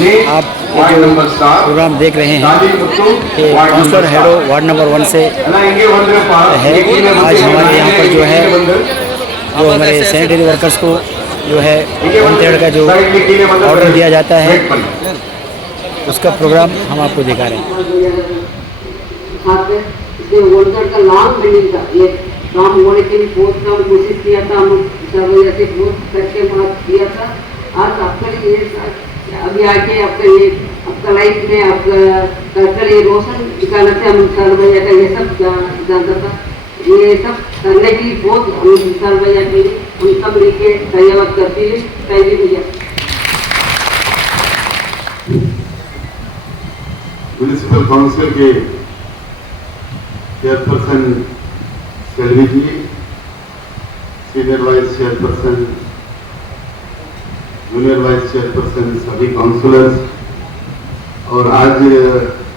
आप ये जो प्रोग्राम देख रहे हैं कि काउंसलर हेडो वार्ड नंबर 1 से है। आज हमारे यहाँ पर जो है जो हमारे सैनिटरी वर्कर्स को जो है 1/3 का जो ऑर्डर दिया जाता है उसका प्रोग्राम हम आपको दिखा रहे हैं। काम होने के लिए बहुत काम कोशिश किया था, हम सब ऐसे बहुत करके बात किया था। आज आपका ये अभी आके आपका ये आपका लाइफ में आपका ये रोशन दिखाना था। हम सर भैया का ये सब जानता था, ये सब करने के लिए बहुत हम सर भैया के लिए हम सब लेके धन्यवाद करते हैं। थैंक यू भैया। म्युनिसिपल काउंसिल के chairperson Selvi ji, senior vice chairperson, junior vice chairperson, सभी काउंसलर्स और आज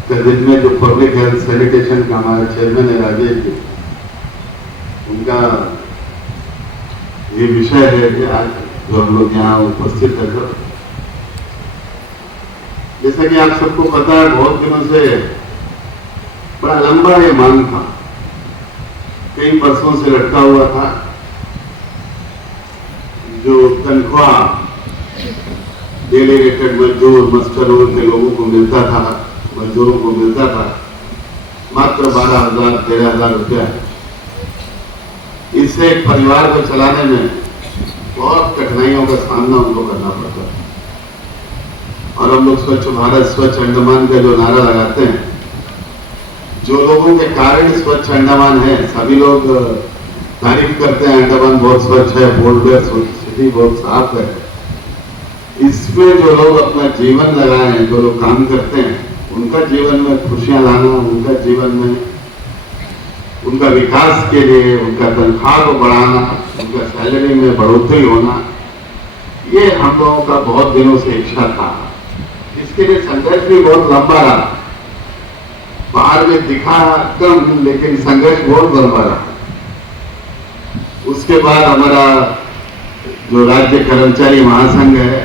के दिन में जो पब्लिक हेल्थ सैनिटेशन का हमारा चेयरमैन है राजेश जी, उनका ये विषय है कि आज जो हम लोग यहाँ उपस्थित है सर, जैसा कि आप सबको पता है बहुत दिनों से बड़ा लंबा ये मांग था, कई वर्षों से लटका हुआ था। जो तनख्वाह डेली रेटेड मजदूर मस्टर रोल के लोगों को मिलता था, मजदूरों को मिलता था मात्र 12,000 13,000 रुपया। इससे एक परिवार को चलाने में बहुत कठिनाइयों का सामना उनको करना पड़ता था। और हम लोग स्वच्छ भारत स्वच्छ अंडमान का जो नारा लगाते हैं, जो लोगों के कारण स्वच्छ अंडमान है, सभी लोग तारीफ करते हैं अंडमान बहुत स्वच्छ है, बोर्डर सिटी बहुत साफ है। इसमें जो लोग अपना जीवन लगाए हैं, जो लोग काम करते हैं, उनका जीवन में खुशियां लाना, उनका जीवन में उनका विकास के लिए उनका तनख्वाह को बढ़ाना, उनका सैलरी में बढ़ोतरी होना, ये हम लोगों का बहुत दिनों से इच्छा था। इसके लिए संघर्ष भी बहुत लंबा रहा, बाहर में दिखा कम लेकिन संघर्ष बहुत लंबा रहा। उसके बाद हमारा जो राज्य कर्मचारी महासंघ है,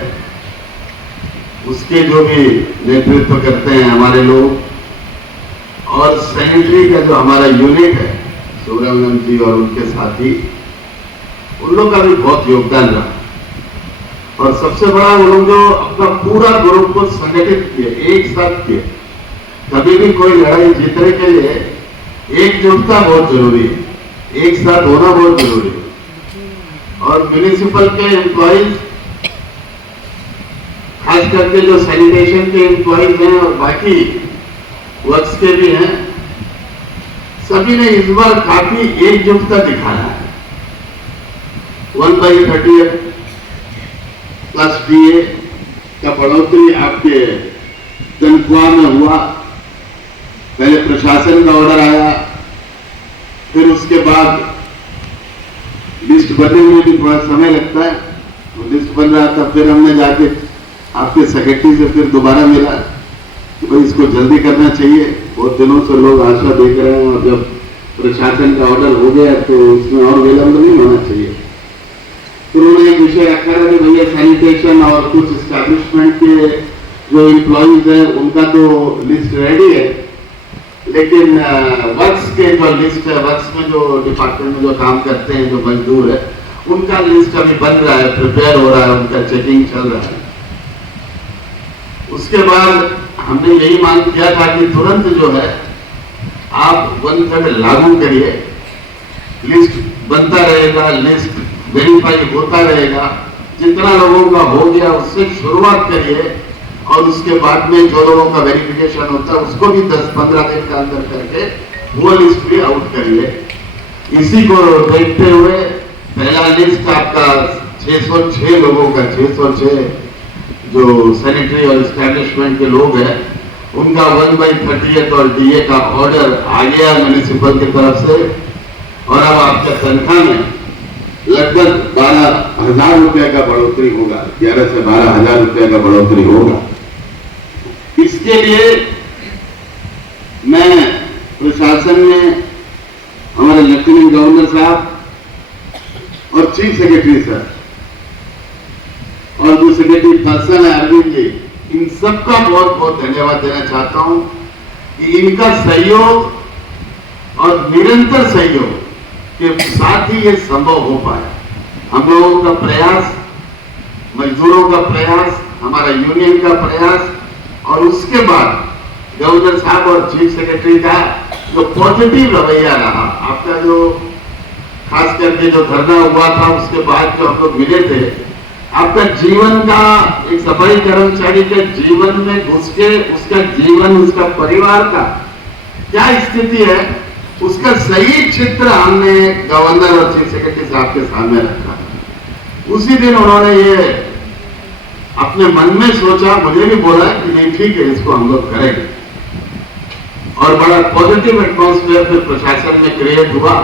उसके जो भी नेतृत्व करते हैं हमारे लोग, और सैनिटरी का जो हमारा यूनिट है सुब्रमण्यम जी और उनके साथी, उन लोग का भी बहुत योगदान रहा। और सबसे बड़ा वो लोग जो अपना पूरा ग्रुप को संगठित किए, एक साथ किए। कभी भी कोई लड़ाई जीतने के लिए एकजुटता बहुत जरूरी है, एक साथ होना बहुत जरूरी है। और म्युनिसिपल के एम्प्लॉइज, खास करके जो सैनिटेशन के एम्प्लॉइज हैं और बाकी वर्क्स के भी हैं, सभी ने इस बार काफी एकजुटता दिखाया है। 1/30 प्लस DA का बढ़ोतरी आपके तनख्वाह में हुआ। पहले प्रशासन का ऑर्डर आया, फिर उसके बाद लिस्ट बनने में भी थोड़ा समय लगता है, तो लिस्ट बन रहा था। फिर हमने जाके आपके सेक्रेटरी से फिर दोबारा मिला कि भाई इसको जल्दी करना चाहिए, बहुत दिनों से लोग आशा देख रहे हैं, और जब प्रशासन का ऑर्डर हो गया तो उसमें और विलंब नहीं होना चाहिए। फिर उन्होंने एक विषय रखा था कि भैया सैनिटेशन और कुछ एस्टैब्लिशमेंट के जो एम्प्लॉइज है उनका तो लिस्ट रेडी है, लेकिन वर्क्स के जो लिस्ट है, वर्क्स में जो डिपार्टमेंट में जो काम करते हैं, जो मजदूर है, उनका लिस्ट अभी बन रहा है, प्रिपेयर हो रहा है, उनका चेकिंग चल रहा है। उसके बाद हमने यही मांग किया था कि तुरंत जो है आप 1/3 लागू करिए, लिस्ट बनता रहेगा, लिस्ट वेरीफाई होता रहेगा, जितना लोगों का हो गया उससे शुरुआत करिए, और उसके बाद में जो लोगों का वेरिफिकेशन होता है उसको भी 10-15 दिन के अंदर करके वो लिस्ट भी आउट करिए। इसी को देखते हुए पहला लिस्ट आपका 606 लोगों का, 606 जो सैनिटरी और एस्टैब्लिशमेंट के लोग हैं, उनका 1/30 और DA का ऑर्डर आ गया म्युनिसिपल की तरफ से। और अब आपका तनख्वाह में लगभग 12,000 रुपए का बढ़ोतरी होगा, 11 से 12,000 रुपए का बढ़ोतरी होगा। इसके लिए मैं प्रशासन में हमारे लेफ्टिनेंट गवर्नर साहब और चीफ सेक्रेटरी सर और जो सेक्रेटरी पर्सन है अरविंद जी, इन सबका बहुत बहुत धन्यवाद देना चाहता हूं कि इनका सहयोग और निरंतर सहयोग के साथ ही ये संभव हो पाया। हम लोगों का प्रयास, मजदूरों का प्रयास, हमारा यूनियन का प्रयास और उसके बाद गवर्नर साहब और चीफ सेक्रेटरी का जो पॉजिटिव रवैया रहा, आपका जो खास करके जो धरना हुआ था उसके बाद जो हम लोग मिले थे, आपका जीवन का एक सफाई कर्मचारी के जीवन में घुस के उसका जीवन, उसका परिवार का क्या स्थिति है, उसका सही चित्र हमने गवर्नर और चीफ सेक्रेटरी साहब के सामने रखा। उसी दिन उन्होंने ये अपने मन में सोचा, मुझे भी बोला कि नहीं ठीक है, इसको हम लोग करेंगे, और बड़ा पॉजिटिव एटमॉस्फेयर फिर प्रशासन में क्रिएट हुआ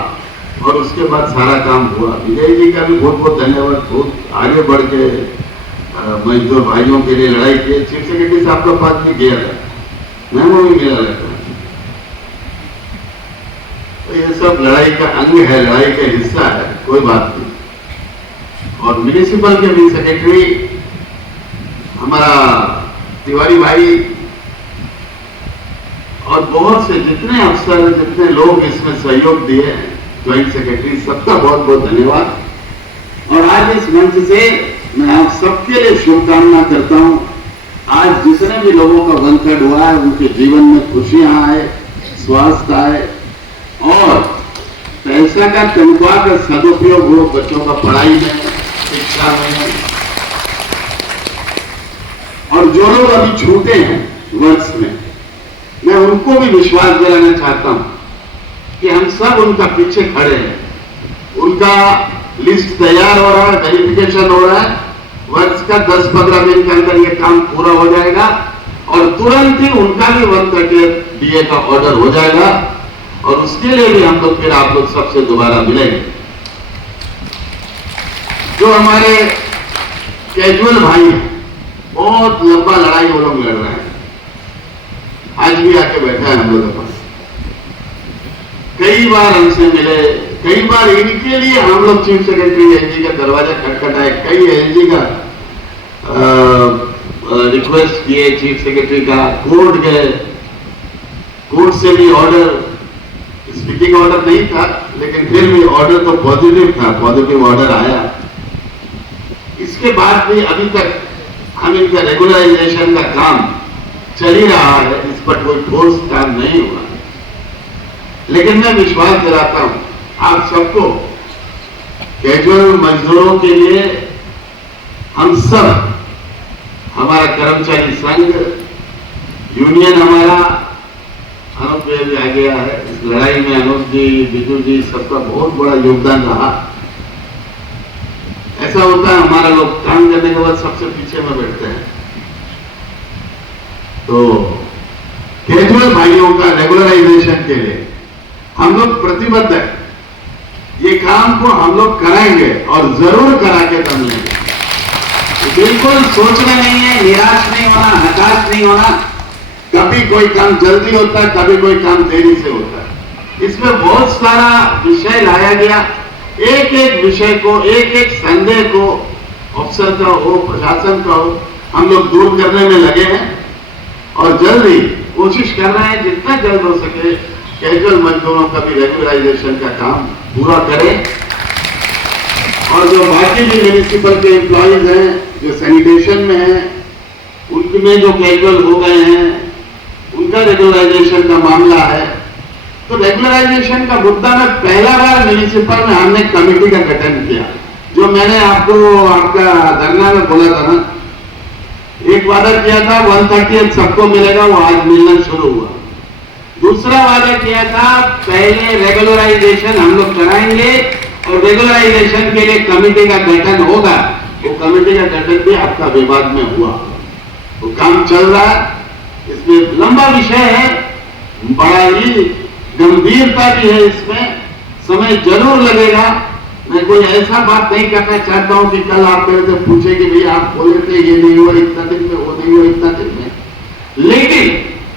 और उसके बाद सारा काम हुआ। विजय जी का भी बहुत बहुत धन्यवाद, बहुत आगे बढ़ के मजदूर भाइयों के लिए लड़ाई की। चीफ सेक्रेटरी साहब का पास भी गया था, मैं वो भी मिला रहता। तो ये सब लड़ाई का अंग है, लड़ाई का हिस्सा है, कोई बात नहीं। और म्युनिसिपल के भी सेक्रेटरी हमारा तिवारी भाई और बहुत से जितने अफसर, जितने लोग इसमें सहयोग दिए, ज्वाइंट सेक्रेटरी, सबका बहुत बहुत धन्यवाद। और आज इस मंच से मैं आप सबके लिए शुभकामना करता हूं। आज जितने भी लोगों का वंकट हुआ है, उनके जीवन में खुशियां आए, स्वास्थ्य आए और पैसा का, तनख्वाह का सदुपयोग हो बच्चों का पढ़ाई में, शिक्षा में। और जो लोग अभी छूटे हैं वर्ष में, मैं उनको भी विश्वास दिलाना चाहता हूं कि हम सब उनका पीछे खड़े हैं। उनका लिस्ट तैयार हो रहा है, वेरिफिकेशन हो रहा है, वर्ष का 10-15 दिन के अंदर ये काम पूरा हो जाएगा और तुरंत ही उनका भी 138 DA का ऑर्डर हो जाएगा और उसके लिए भी हम लोग फिर आप लोग सबसे दोबारा मिलेंगे। जो हमारे कैजुअल भाई हैं, बहुत लंबा लड़ाई वो लोग लड़ रहे हैं, आज भी आके बैठा है हम लोगों के पास, कई बार हमसे मिले, कई बार इनके लिए हम लोग चीफ सेक्रेटरी एलजी का दरवाजा खटखटाए, कई एलजी का रिक्वेस्ट किए चीफ सेक्रेटरी का, कोर्ट गए, कोर्ट से भी ऑर्डर, स्पीकिंग ऑर्डर नहीं था लेकिन फिर भी ऑर्डर तो पॉजिटिव था, पॉजिटिव ऑर्डर आया। इसके बाद भी अभी तक हम इनका रेगुलराइजेशन का काम चल ही रहा है, इस पर कोई ठोस काम नहीं हुआ। लेकिन मैं विश्वास दिलाता हूं आप सबको, कैजुअल मजदूरों के लिए हम सब, हमारा कर्मचारी संघ, यूनियन हमारा, अनुप भी आ गया है इस लड़ाई में, अनुप जी, बिजू जी, सबका बहुत बड़ा योगदान रहा। ऐसा होता है हमारा लोग काम करने के बाद सबसे पीछे में बैठते हैं, तो कैजुअल भाइयों का रेगुलराइजेशन के लिए हम लोग प्रतिबद्ध है। ये काम को हम लोग कराएंगे और जरूर करा के दम लेंगे। तो बिल्कुल सोचना नहीं है, निराश नहीं होना, हताश नहीं होना। कभी कोई काम जल्दी होता है, कभी कोई काम देरी से होता है। इसमें बहुत सारा विषय लाया गया, एक एक विषय को, एक एक संदेह को, अफसर का हो, प्रशासन का हो, हम लोग दूर करने में लगे हैं और जल्दी कोशिश कर रहे हैं जितना जल्द हो सके कैजुअल मजदूरों का भी रेगुलराइजेशन का काम पूरा करें। और जो बाकी भी म्युनिसिपल के एम्प्लॉइज हैं, जो सैनिटेशन में हैं, उनमें जो कैजुअल हो गए हैं, उनका रेगुलराइजेशन का मामला है। तो रेगुलराइजेशन का मुद्दा में पहला बार म्युनिसिपल में हमने कमेटी का गठन किया, जो मैंने आपको आपका धरना में बोला था ना, एक वादा किया था 138 सबको मिलेगा, वो आज मिलना शुरू हुआ। दूसरा वादा किया था पहले रेगुलराइजेशन हम लोग कराएंगे और रेगुलराइजेशन के लिए कमेटी का गठन होगा। वो कमेटी का गठन भी आपका विभाग में हुआ, वो काम चल रहा है। इसमें लंबा विषय है, बड़ा ही गंभीरता भी है, इसमें समय जरूर लगेगा। मैं कोई ऐसा बात नहीं करना चाहता हूं कि कल आप मेरे से पूछे कि भैया आप बोले थे ये नहीं हुआ इतना दिन में, वो नहीं हुआ इतना दिन में। लेकिन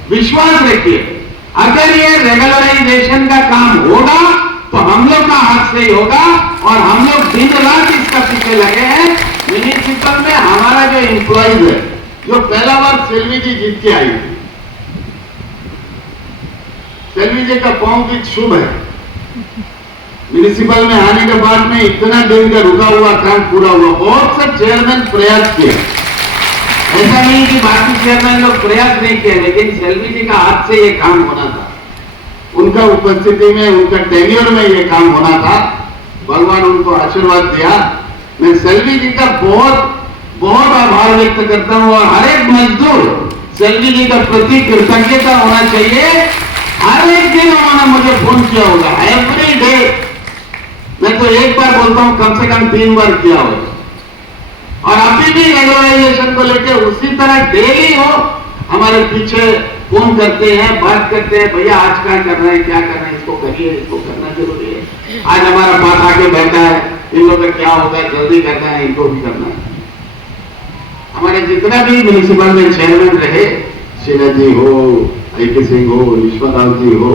विश्वास रखिए, अगर ये रेगुलराइजेशन का काम होगा तो हम लोग का हाथ से ही होगा और हम लोग दिन रात इसका पीछे लगे हैं। म्युनिसिपल में हमारा जो एम्प्लॉइज है, जो पहला बार सेल्वी जी जीत के आई थी। सेल्वी जी का पांव भी शुभ है। म्युनिसिपल में आने के बाद में इतना दिन का रुका हुआ काम पूरा हुआ। बहुत से चेयरमैन प्रयास किए, ऐसा नहीं कि बाकी चेयरमैन लोग प्रयास नहीं किए, लेकिन सेल्वी जी का हाथ से ये काम होना था, उनका उपस्थिति में, उनका टेन्योर में ये काम होना था। भगवान उनको आशीर्वाद दिया। मैं सेल्वी जी का बहुत बहुत आभार व्यक्त करता हूं और हर एक मजदूर सेल्वी जी का प्रति कृतज्ञता होना चाहिए। हर एक दिन उन्होंने मुझे फोन किया होगा, एवरी डे। मैं तो एक बार बोलता हूं, कम से कम 3 बार किया होगा। और अभी भी रेगुलराइजेशन को लेकर उसी तरह डेली हो हमारे पीछे फोन करते हैं, बात करते हैं, भैया आज क्या कर रहे हैं, क्या कर रहे हैं, इसको करिए, इसको करना जरूरी है। आज हमारा पास आके बैठा है, इन लोगों का क्या होगा, जल्दी करना है, इनको भी करना है। हमारे जितना भी म्युनिसिपल में चेयरमैन रहे, शीला जी हो, आई सिंह हो, ईश्वरराव जी हो,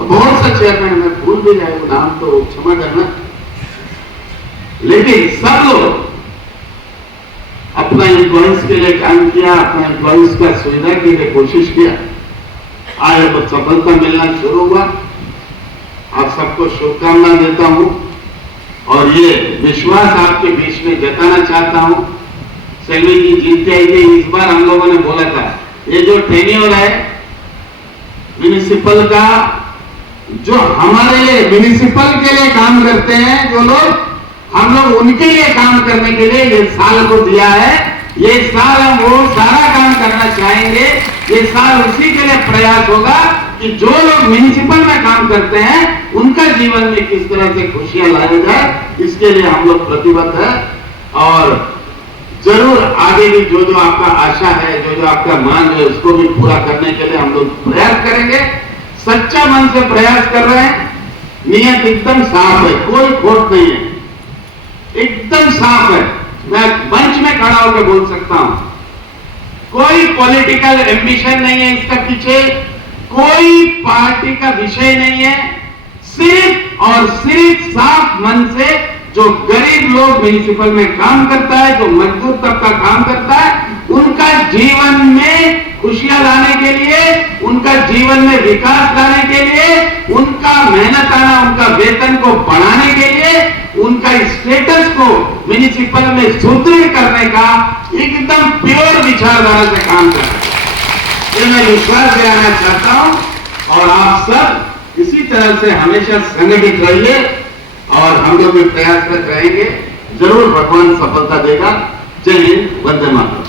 बहुत से चेयरमैन, मैं भूल भी जाए वो नाम तो क्षमा करना, लेकिन सब लोग अपना एम्प्लॉइज के लिए काम किया, अपना एम्प्लॉइज का सुविधा के लिए कोशिश किया। आज अब सफलता मिलना शुरू हुआ। आप सबको शुभकामना देता हूं और ये विश्वास आपके बीच में जताना चाहता हूं। सेल्वी जी जीत के आई थी, इस बार हम लोगों ने बोला था ये जो टेन्योर है म्युनिसिपल का, जो हमारे लिए म्युनिसिपल के लिए काम करते हैं जो लोग, हम लोग उनके लिए काम करने के लिए ये साल को दिया है। ये साल हम वो सारा काम करना चाहेंगे। ये साल उसी के लिए प्रयास होगा कि जो लोग म्युनिसिपल में काम करते हैं उनका जीवन में किस तरह से खुशियां लाया जाए, इसके लिए हम लोग प्रतिबद्ध है। और जरूर आगे भी जो जो आपका आशा है, जो जो आपका मांग है, उसको भी पूरा करने के लिए हम लोग प्रयास करेंगे। सच्चा मन से प्रयास कर रहे हैं, नियत एकदम साफ है, कोई खोट नहीं है, एकदम साफ है। मैं मंच में खड़ा होकर बोल सकता हूं, कोई पॉलिटिकल एम्बिशन नहीं है इसका पीछे, कोई पार्टी का विषय नहीं है। सिर्फ और सिर्फ साफ मन से जो गरीब लोग म्युनिसिपल में काम करता है, जो मजदूर तबका काम करता है, उनका जीवन में खुशियां लाने के लिए, उनका जीवन में विकास लाने के लिए, उनका मेहनताना, उनका वेतन को बढ़ाने के लिए, उनका स्टेटस को म्युनिसिपल में सुदृढ़ करने का एकदम प्योर विचारधारा से काम कर रहे हैं। ये मैं विश्वास दिलाना चाहता हूं और आप सब इसी तरह से हमेशा संगठित रहिए और हम लोग भी प्रयासरत रहेंगे। जरूर भगवान सफलता देगा। जय हिंद, वंदे मातरम।